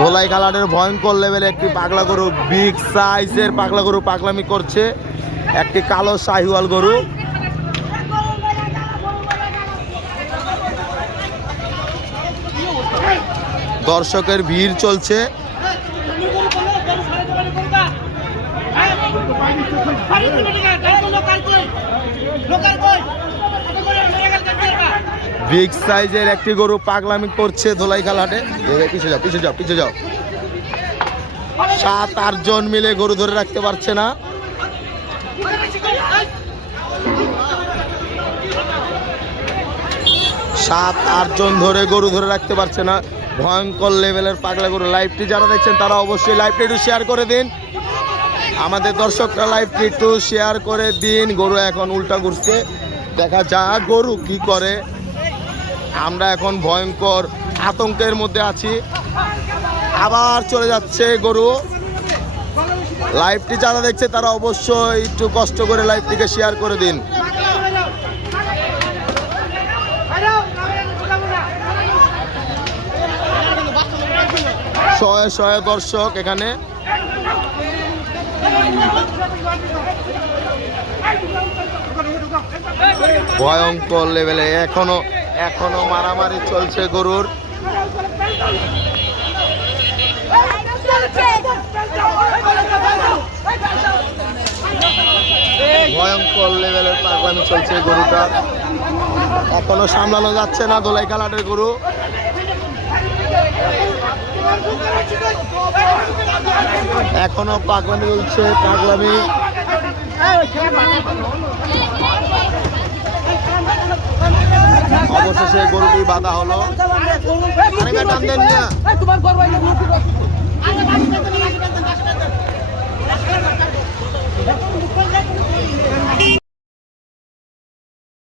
ধোলাই কালারের ভয়ঙ্কর লেভেলে একটি পাগলা গরু বিগ সাইজের পাগলা গরু পাগলামি করছে। একটি কালো শাহিওয়াল গরু। দর্শকের ভিড় চলছে। বিগ সাইজের একটি গরু পাগলামি করছে ধোলাই খালাটে পিছিয়ে যাও পিছিয়ে যাও পিছিয়ে যাও। সাত, আট জন মিলে গরু ধরে রাখতে পারছে না। সাত, আট জন ধরে গরু ধরে রাখতে পারছে না। ভয়ঙ্কর লেভেলের পাগলা গরু লাইভটি যারা দেখছেন, তারা অবশ্যই লাইভটি একটু শেয়ার করে দিন। আমাদের দর্শকরা লাইভটি একটু শেয়ার করে দিন। গরু এখন উল্টা ঘুরছে। দেখা যাক গরু কি করে। আমরা এখন ভয়ঙ্কর আতঙ্কের মধ্যে আছি। আবার চলে যাচ্ছে গরু। লাইভটি যারা দেখছে, তারা অবশ্যই একটু কষ্ট করে লাইভটিকে শেয়ার করে দিন। শয়ে শয়ে দর্শক এখানে। ভয়ঙ্কর লেভেলে এখনও এখনও মারামারি চলছে গরুর। ভয়ঙ্কর লেভেলের পাগলামি চলছে গরুটা। এখনও সামলানো যাচ্ছে না দোলাই কালাটের গরু। এখনও পাগলামি চলছে, পাগলামি। অবশেষে গরুটি বাঁধা হলো। তোমার